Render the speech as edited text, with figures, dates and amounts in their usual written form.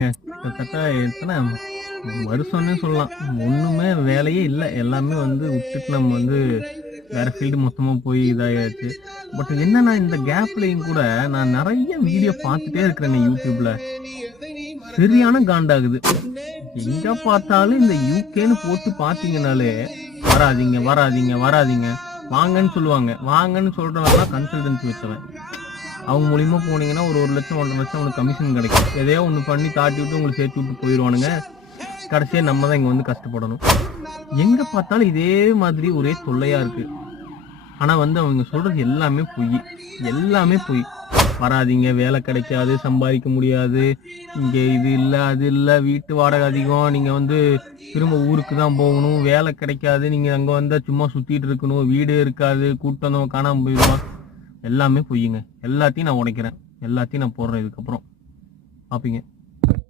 கிட்டத்தட்ட எத்தனை வருஷம்னே சொல்லலாம். ஒண்ணுமே வேலையே இல்ல. எல்லாமே வந்து விட்டுட்டு நம்ம வந்து வேற ஃபீல்டு மொத்தமா போய் இதாயாச்சு. பட் என்னன்னா இந்த கேப்லயும் கூட நான் நெறைய வீடியோ பார்த்துட்டே இருக்கிறேங்க YouTubeல. சரியான காண்டாகுது. எங்க பார்த்தாலும் இந்த யூகேன்னு போட்டு பார்த்தீங்கன்னாலே, வராதீங்க, வராதீங்க, வராதீங்க. வாங்கன்னு சொல்லுவாங்க. வாங்கன்னு சொல்றவன்லாம் கன்சல்டன்சி வச்சவன். அவங்க மூலியமா போனீங்கன்னா ஒரு 1,00,000 1,50,000 உங்களுக்கு கமிஷன் கிடைக்கும். எதையோ ஒண்ணு பண்ணி தாட்டி விட்டு உங்களை சேர்த்து விட்டு போயிருவானுங்க. கடைசியா நம்ம தான் இங்க வந்து கஷ்டப்படணும். எங்க பார்த்தாலும் இதே மாதிரி ஒரே தொல்லையா இருக்கு. ஆனா வந்து அவங்க சொல்றது எல்லாமே பொய். எல்லாமே பொய். வராதீங்க, வேலை கிடைக்காது, சம்பாதிக்க முடியாது, இங்க இது இல்ல, அது இல்ல, வீட்டு வாடகை அதிகம், நீங்க வந்து திரும்ப ஊருக்கு தான் போகணும், வேலை கிடைக்காது, நீங்க அங்க வந்தா சும்மா சுத்திட்டு இருக்கணும், வீடு இருக்காது, கூட்டு வந்தவன் காணாம போயிடுவான். எல்லாமே பொய்யுங்க. எல்லாத்தையும் நான் உடைக்கிறேன். எல்லாத்தையும் நான் போடுறேன் இதுக்கப்புறம். பாப்பீங்க.